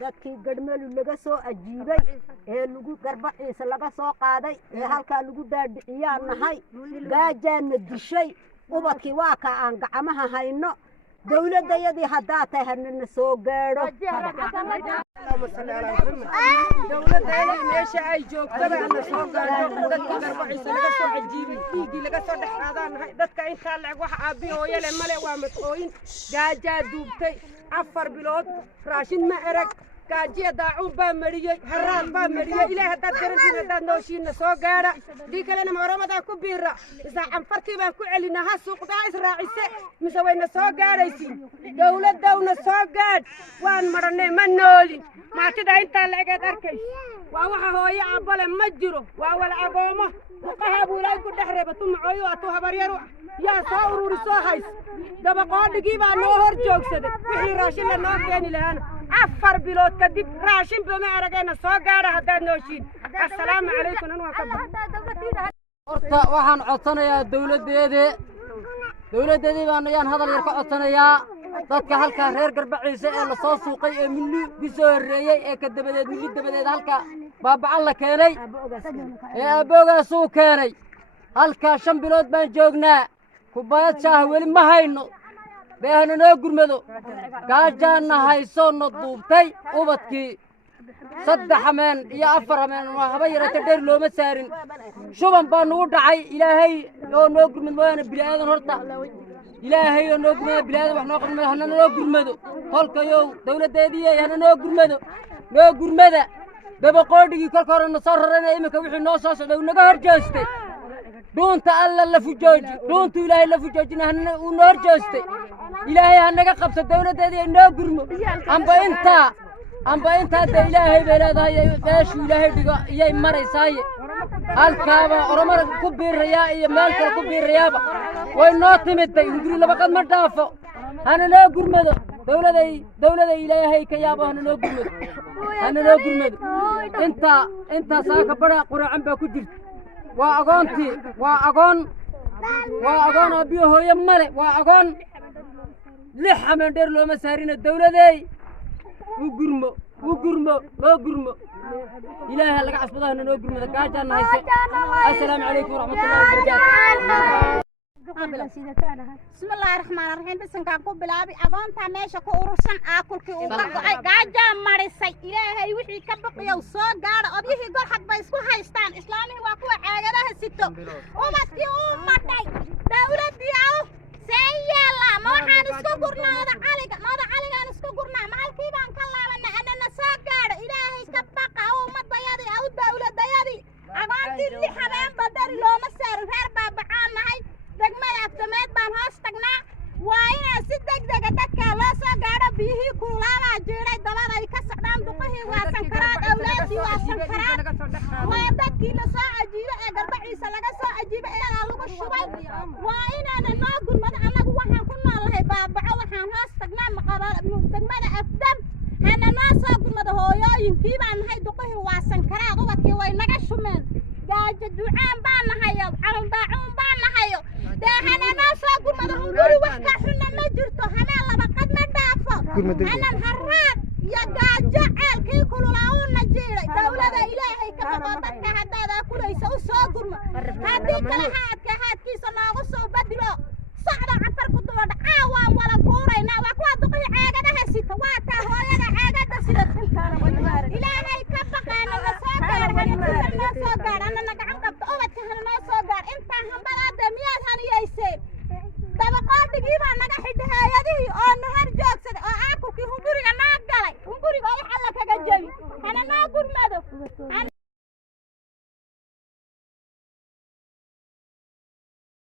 dadkii gadhmeel laga soo ajiibay ee lagu garbaciisa laga soo qaaday ee halka lagu daadiciyaan nahay gaajana dishay ubadkii waa ka aan gacmaha hayno dawladayadii hadaa tahay soo gaaro dawladayada meesha ay joogtada aan soo gaaro dadka garbaciisa laga soo ajiibay dhiigii laga soo dhaxaadaan dadka inta lacag wax aabi hooyale male waa madooyin gaaja duubtay 4 bilood raashin ma arag gaajiya daacuun baa mariyay haraan baa mariyay ilaahay dad garantiin dad nooshiina soo gaara dii kalena maramada ku biira isa anfartii baan ku celinaa ha suuqda israacise mise wayna soo gaaraysiin dawladawna soo gaad waan maranay ma noolin maatida inta lacag arkay waa waxa hooyo abale ma jiro waa wala agoomo qaha buulay ku dhaxreeba tumcooyo atu habaryaro yaa soo ururi soo hays daba qoodhigi baa noo hor joogsaday wixii raashin la noo keeni lahaana 4 bilood kadib raashin bama aragayna soo gaara haddaad nooshiin assalaamu calaykum anuu ka baxay horta waxaan codsanayaa dawladeedii baan ayaan hadal yar ka codsanayaa dadka halka reer garbaciisa ee la soo suuqay ee milli bisoo horeeyay ee ka dabadeed milli dabadeed halka baabacan la keenay ee aboogaasuu keenay halka 5 bilood baan joognaa kubayad shaah weli ma hayno beehna noo gurmado gaajana hayso no duubtay ubadkii 3 hameen iyo 4 hameen haba yarata dheer looma saarin shuban baa nagu dhacay ilaahay oo noo gurmad mooyana bilaadan horta ilaahay oo noo gurmado bilaadan wax noo qadmay hana noo gurmado kolkayo dawladeedii hana noo gurmada daba qoodhigi kolka hore soo raranay imika wixii noo soo socday naga horjeestay doonta alla la fujooji doonta ilaahay la fujoojina hana uu noo horjeestay ilaahay hanaga qabso dawladeedii noo gurmo amba inta de ilaahay beelaadahay beeshu ilaahay dhigo iyay maraysay halkaaba oromada ku biiraya iyo meel kale ku biirayaaba way noo timiday hunguri laba qad ma dhaafo hana noo gurmado dawladay ilaahay ka yaabo hana noo gurmado inta saaka bada quraan baa ku jirta waa agoon abiyo hooyo male waa agoon 6 hameen dheer looma saarina dawladay وقرمو إلهي لك عصبتها إنه قرمو دكاجة السلام عليكم ورحمة الله وبركاته. بسم الله الرحمن الرحيم بسم كاكو بلابي أقوم تاميشا كو أرسان آكل كي أوقع قاجة مارسي إلهي وحي كبقيا وصوق قارة أبيه يقول حق بايسكو هايستان إسلامي واكو عاقدها الستو ومسكي أمتي دولة دياو سيالا ما وحان اسكو قرنا هذا عليك أنا اسكو قرنا مالكي بان كلامنا أننا صوق قارة إلهي كبقى أو مديادي أو الدولة ديادي أقومتي اللي حبان بداري لو مسار غير بابعان هاي degmada aftameed baan hoos tagnaa waa inay si degdeg ah dadka loo soo gaaro biyihii kuulaala jiray dabada ay ka socdaan duqihii waa sankaraad awlaadii waa sankaraad waa dadkii la soo ajiibay ee garbaciisa laga soo ajiibay ee lagu shubay waa inaan noo gurmado anagu waxaan ku noolahay baabaco waxaan hoos tagnaa maqabar degmada afdam hana noo soo gurmado hooyooyinkii baan nahay duqihii waa sankaraad ubadkii way naga shumeen gaajo ducaan baan nahayo calon baacuun baan nahayo دهنا ناس أقول ما دهم دوري وحكا حنا ما جرتو هنا لما قد ما دافو أنا الهرات يا جاعل كل لاون نجيري دولة إلهي كفاطتك هذا كله يسوي سوقر هذه كل هات كيس ناقص وبدلو صعد عفر كتور عوام ولا فورينا وقوات دقي عاجة هسيت واتا هويا عاجة سيدة إلهي كفاك أنا نسوقر أنا نسوقر أنا نقعد بتقوت هنا نسوقر أنت هم بلاد مياه دبقاتكيبا naga xidhaayadii oo nahar joogsan oo aaku ki hunguriga naag galay hunguriga wax alla kaga jabi ana noo gurmado